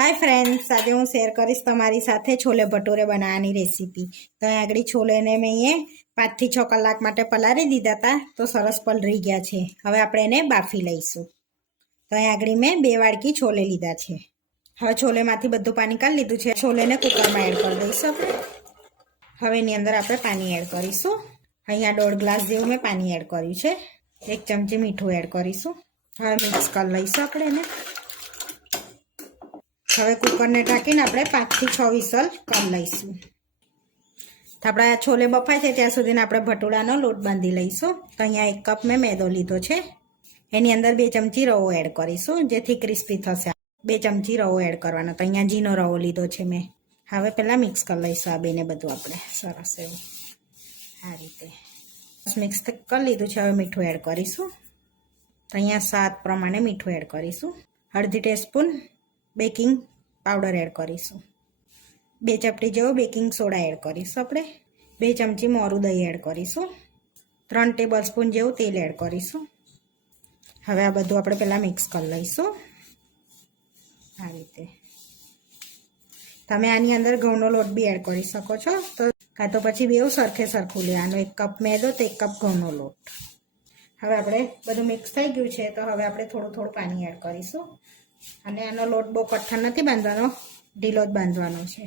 Hi friends, आज हूँ शेर करीश तमारी साथे छोले भटूरे बनावानी रेसिपी। तो अहीं आगळी छोलेने मैं अहीं 5 થી 6 કલાક माटे पलारी दीधा था, तो सरस पलरी गया छे। हवे आपणे एने बाफी लईशुं। तो अहीं आगळी मैं 2 वाडकी छोले लीधा छे। हवे छोलेमांथी बधुं पाणी काढी लीधुं छे। छोलेने कुकरमां एड करी दईशुं आपणे। हवे एनी अंदर आपणे पाणी एड करीशुं। अहींया 1.5 ग्लास जेवुं मैं पाणी एड कर्युं छे। 1 चमची मीठुं एड करीशुं। हवे मिक्स करी लईशुं आपणे एने। हवे कुकर ने ढाकीने आपणे 5 થી 6 विसल कर लईशुं। तो आपणा छोले बफाय छे त्यां सुधीने आपणे भटूरानो लोट बांधी लईशुं। तो अहींया 1 कप में मैदो लीधो छे। एनी अंदर 2 चमची रवो एड करीशुं, जेथी क्रिस्पी थशे। 2 चमची रवो एड करवानो। तो अहींया जीनो रवो लीधो छे मैं। हवे पहेला मिक्स कर लईशुं आ बेने बधुं आपणे सरस एवुं आ रीते मिक्स कर लीधुं छे। हवे मीठुं एड करीशुं। तो अहींया स्वाद प्रमाणे मीठुं एड करीशुं। अर्धी टीस्पून बेकिंग पाउडर एड करीशुं। 2 चपटी जेवो बेकिंग सोडा एड करीशुं आपणे। 2 चमची मोरुं दही एड करीशुं। 3 टेबलस्पून जेवुं तेल एड करीशुं। हवे आ बधुं आपणे पहेला मिक्स कर लईशुं आ रीते। तमे आनी अंदर घऊंनो लोट बी एड करी शको छो, तो कां तो पछी बेव सरखे सरखुं लेवानुं। 1 कप मैदो तो 1 कप घऊंनो लोट। हवे आपणे बधुं मिक्स थई गयुं छे, तो हवे आपणे थोडुं थोडुं पाणी एड करीशुं। અને આનો લોટ બહુ કઠણ નથી બાંધવાનો, ઢીલો જ બાંધવાનો છે,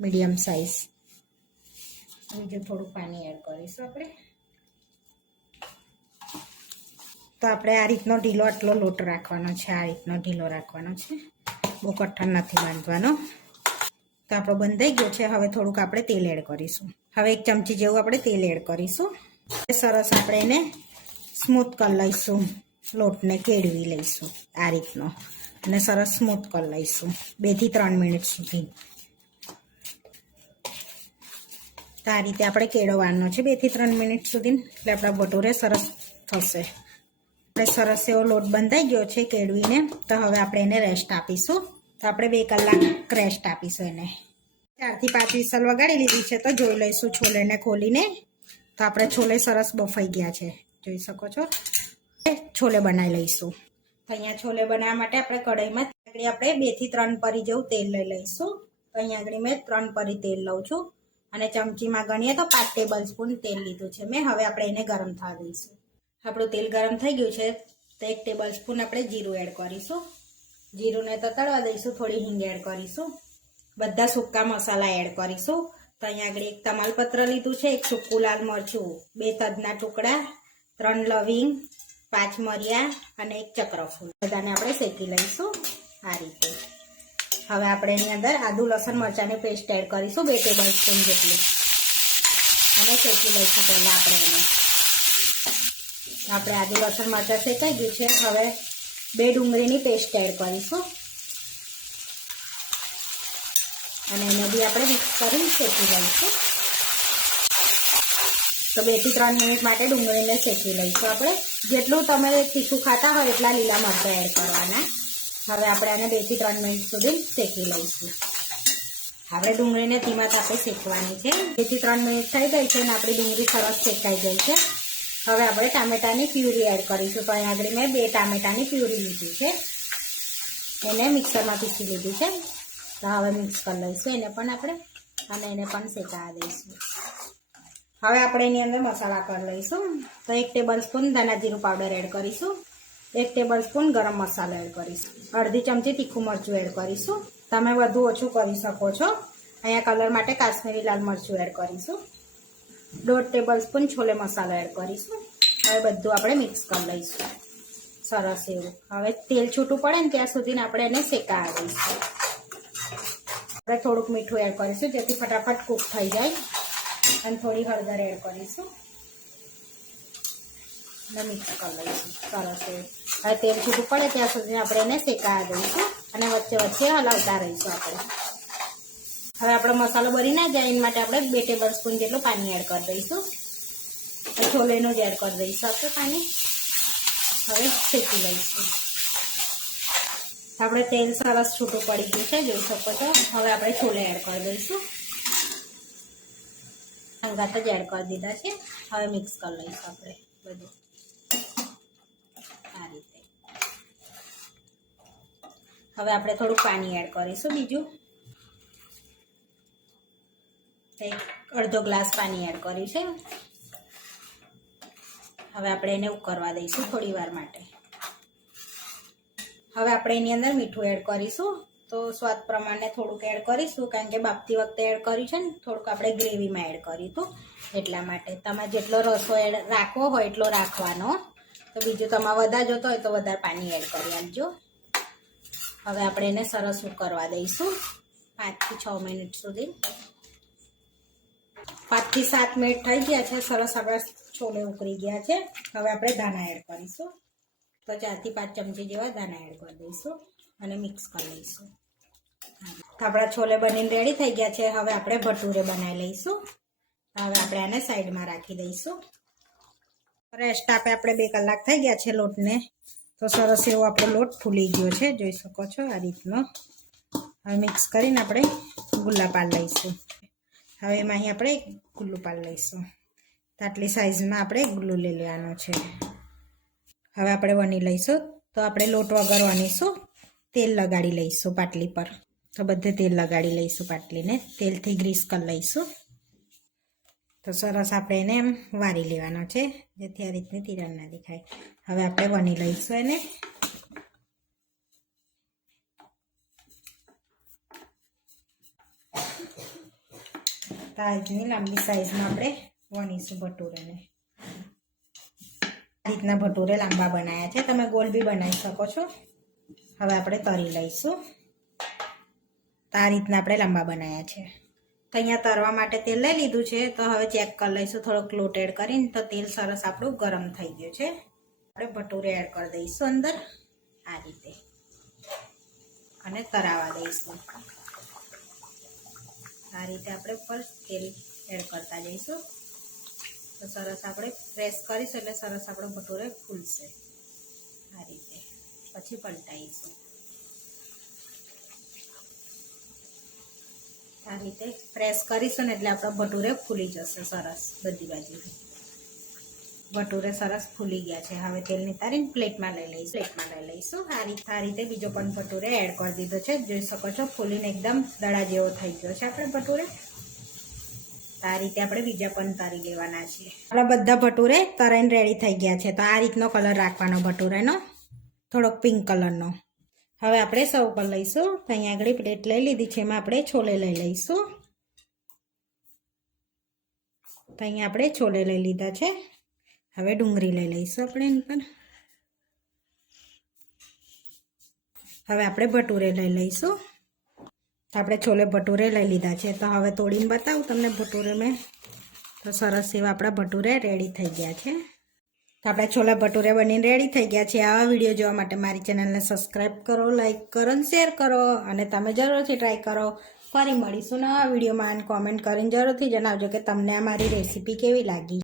મીડિયમ સાઈઝ। બીજું થોડું પાણી એડ કરીશું આપણે। તો આપણે આ રીતનો ઢીલો આટલો લોટ રાખવાનો છે, આ રીતનો ઢીલો રાખવાનો છે, બહુ કઠણ નથી બાંધવાનો। તો આપણો બંધાઈ ગયો છે। હવે થોડુંક આપણે તેલ એડ કરીશું। હવે 1 ચમચી જેવું આપણે તેલ એડ કરીશું। સરસ આપણે એને સ્મૂથ કરી લઈશું, લોટને કેળવી લઈશું આ રીતનો, અને સરસ સ્મૂથ કરી લઈશું 2 થી 3 મિનિટ સુધી। તો આ રીતે આપણે કેળવવાનો છે 2 થી 3 મિનિટ સુધી, એટલે આપણા ભટુરે સરસ થશે। આપણે સરસ એવો લોટ બંધાઈ ગયો છે કેળવીને। તો હવે આપણે એને રેસ્ટ આપીશું। તો આપણે 2 કલાક રેસ્ટ આપીશું એને। 4 થી 5 વિસલ વગાડી લીધી છે। તો જોઈ લઈશું છોલેને ખોલીને। તો આપણે છોલે સરસ બફાઈ ગયા છે, જોઈ શકો છો। છોલે બનાવી લઈશું। તો અહીંયા છોલે બનાવવા માટે આપણે કઢાઈમાં આપણે 2 થી 3 પરી જેવું તેલ લઈ લઈશું। તો અહીંયા આગળ મેં 3 પરી તેલ લઉં છું, અને ચમચીમાં ગણીએ તો 5 ટેબલસ્પૂન તેલ લીધું છે મેં। હવે આપણે એને ગરમ થવા દઈશું। આપણું તેલ ગરમ થઈ ગયું છે, તો 1 ટેબલસ્પૂન આપણે જીરું એડ કરીશું। જીરુંને તતડવા દઈશું। થોડી હિંગ એડ કરીશું। બધા સૂકા મસાલા એડ કરીશું। તો અહીંયા આગળ 1 તમાલપત્ર લીધું છે, 1 સૂકું લાલ મરચું, 2 તજના ટુકડા, 3 લવિંગ, 5 મરિયા અને 1 ચક્રફૂલ, બધાને આપણે શેકી લઈશું આ રીતે। હવે આપણે એની અંદર આદુ લસણ મરચાંની પેસ્ટ એડ કરીશું 2 ટેબલસ્પૂન જેટલી, અને શેકી લઈશું પહેલાં આપણે એને। આપણે આદુ લસણ મરચાં શેકાઈ ગયું છે। હવે 2 ડુંગળીની પેસ્ટ એડ કરીશું, અને એને બી આપણે મિક્સ કરી શેકી લઈશું। તો 2 થી 3 મિનિટ માટે ડુંગળીને શેકી લઈશું આપણે। જેટલું તમે તીખું ખાતા હોય એટલા લીલા મરચાં એડ કરવાના। હવે આપણે આને 2 થી 3 મિનિટ સુધી શેકી લઈશું। આપણે ડુંગળીને ધીમા તાપે શેકવાની છે। 2 થી 3 મિનિટ થઈ ગઈ છે, અને આપણી ડુંગળી સરસ શેકાઈ ગઈ છે। હવે આપણે ટામેટાની પ્યુરી એડ કરીશું। તો અહીં આગળ મેં 2 ટામેટાની પ્યુરી લીધી છે, એને મિક્સરમાં પીસી લીધી છે। તો હવે મિક્સ કરી લઈશું એને પણ આપણે, અને એને પણ શેકાવા દઈશું। હવે આપણે એની અંદર મસાલા કરી લઈશું। તો 1 ટેબલસ્પૂન ધાણા જીરું પાવડર એડ કરીશું। 1 ટેબલસ્પૂન ગરમ મસાલો એડ કરીશું। અડધી ચમચી તીખું મરચું એડ કરીશું। તમે વધુ ઓછું કરી શકો છો। અહીંયા કલર માટે કાશ્મીરી લાલ મરચું એડ કરીશું। 1.5 ટેબલસ્પૂન છોલે મસાલો એડ કરીશું। હવે બધું આપણે મિક્સ કરી લઈશું સરસ એવું। હવે તેલ છૂટું પડે ને ત્યાં સુધી આપણે એને શેકાવા દઈશું। આપણે થોડુંક મીઠું એડ કરીશું, જેથી ફટાફટ કૂક થઈ જાય, અને થોડી હળદર એડ કરીશું, અને મિક્સ કરી લઈશું સરસ એવું। હવે તેલ છૂટું પડે ત્યાં સુધી આપણે એને શેકાવા દઈશું, અને વચ્ચે વચ્ચે હલાવતા રહીશું આપણે। હવે આપણો મસાલો બળી ના જાય એના માટે આપણે 2 ટેબલસ્પૂન જેટલું પાણી એડ કરી દઈશું। છોલેનું જ એડ કરી દઈશું આપણે પાણી। હવે શેકી લઈશું। આપણે તેલ સરસ છૂટું પડી ગયું છે, જોઈ શકો છો। હવે આપણે છોલે એડ કરી દઈશું। સંગાત જ એડ કરી દીધા છે। હવે મિક્સ કરી લઈશું આપણે બધું આ રીતે। હવે આપણે થોડું પાણી એડ કરીશું બીજું, અડધો ગ્લાસ પાણી એડ કર્યું છે. હવે આપણે એને ઉકળવા દઈશું થોડી વાર માટે. હવે આપણે એની અંદર મીઠું એડ કરીશું, તો સ્વાદ પ્રમાણે થોડુંક એડ કરીશું, કારણ કે બાફતી વખતે એડ કર્યું છે ને, થોડુંક આપણે ગ્રેવીમાં એડ કર્યું હતું એટલા માટે. તમારે જેટલો રસો એડ રાખવો હોય એટલો રાખવાનો, તો બીજું તમારે વધારે જોતો હોય તો વધારે પાણી એડ કરી આપજો. હવે આપણે એને સરસ ઉકળવા દઈશું 5 થી 6 મિનિટ સુધી. 5 થી 7 મિનિટ થઈ ગયા છે, સરસ આપણા છોલે ઉકળી ગયા છે. હવે આપણે ધાણા એડ કરીશું, તો 4 થી 5 ચમચી જેવા ધાણા એડ કરી દઈશું અને મિક્સ કરી લઈશું. આપણા છોલે બનીને રેડી થઈ ગયા છે. હવે આપણે ભટુરે બનાવી લઈશું. હવે આપણે આને સાઈડમાં રાખી દઈશું. રેસ્ટ આપે આપણે 2 કલાક થઈ ગયા છે લોટને, તો સરસ એવો આપણો લોટ ફૂલી ગયો છે, જોઈ શકો છો આ રીતનો. હવે મિક્સ કરીને આપણે ગુલ્લા પાડી લઈશું. હવે એમાં અહીં આપણે ગુલ્લું પાડી લઈશું. તો આટલી સાઈઝમાં આપણે ગુલ્લું લઈ લેવાનો છે. હવે આપણે વણી લઈશું, તો આપણે લોટ વગર વણીશું. તેલ લગાડી લઈશું પાટલી પર, તો બધે તેલ લગાડી લઈશું પાટલીને, તેલથી ગ્રીસ કરી લઈશું. તો સરસ આપણે એને એમ વારી લેવાનો છે, જેથી આ રીતની તિરાડ ના દેખાય. હવે આપણે વણી લઈશું એને. તો આ રીતની લાંબી સાઈઝમાં આપણે વણીશું ભટુરેને. આ રીતના ભટુરે લાંબા બનાવ્યા છે, તમે ગોળ બી બનાવી શકો છો. હવે આપણે તળી લઈશું. તો આ રીતના આપણે લાંબા બનાવ્યા છે. તો અહીંયા તરવા માટે તેલ લઈ લીધું છે, તો હવે ચેક કરી લઈશું થોડોક લોટ એડ કરીને. તો તેલ સરસ આપણું ગરમ થઈ ગયું છે. આપણે ભટુરે એડ કરી દઈશું અંદર આ રીતે અને તરાવા દઈશું. આ રીતે આપણે ઉપર તેલ એડ કરતા જઈશું. તો સરસ આપણે પ્રેસ કરીશું એટલે સરસ આપણો ભટુરે ફૂલશે આ રીતે. પછી પલટાઈશું. આ રીતે પ્રેસ કરીશું ને એટલે આપણા ભટુરે ફૂલી જશે સરસ બધી બાજુ. ભટુરે સરસ ફૂલી ગયા છે. હવે તેલની તારીને પ્લેટમાં લઈ લઈશું. આ રીતે બીજો પણ ભટુરે એડ કરી દીધો છે, જોઈ શકો છો ફૂલીને એકદમ દડા જેવો થઈ ગયો છે આપણે ભટુરે. આ રીતે આપણે બીજા પણ તળી લેવાના છે. આપણા બધા ભટુરે તળાઈને રેડી થઈ ગયા છે. તો આ રીતનો કલર રાખવાનો ભટુરેનો, થોડોક પિંક કલરનો. હવે આપણે સર્વ કરી લઈશું. તો અહીંયા આગળ પ્લેટ લઈ લીધી છે, એમાં આપણે છોલે લઈ લઈશું. તો અહીંયા આપણે છોલે લઈ લીધા છે. હવે ડુંગળી લઈ લઈશું આપણે એની પર. હવે આપણે ભટુરે લઈ લઈશું. તો આપણે છોલે ભટુરે લઈ લીધા છે. તો હવે તોડીને બતાવું તમને ભટુરે મેં. તો સરસ એવા આપણા ભટુરે રેડી થઈ ગયા છે. તો આપણે છોલા ભટુરે બનીને રેડી થઈ ગયા છે. આવા વિડીયો જોવા માટે મારી ચેનલને સબસ્ક્રાઈબ કરો, લાઈક કરો અને શેર કરો, અને તમે જરૂરથી ટ્રાય કરો. ફરી મળીશું નવા વિડીયોમાં, અને કોમેન્ટ કરીને જરૂરથી જણાવજો કે તમને આ મારી રેસીપી કેવી લાગી.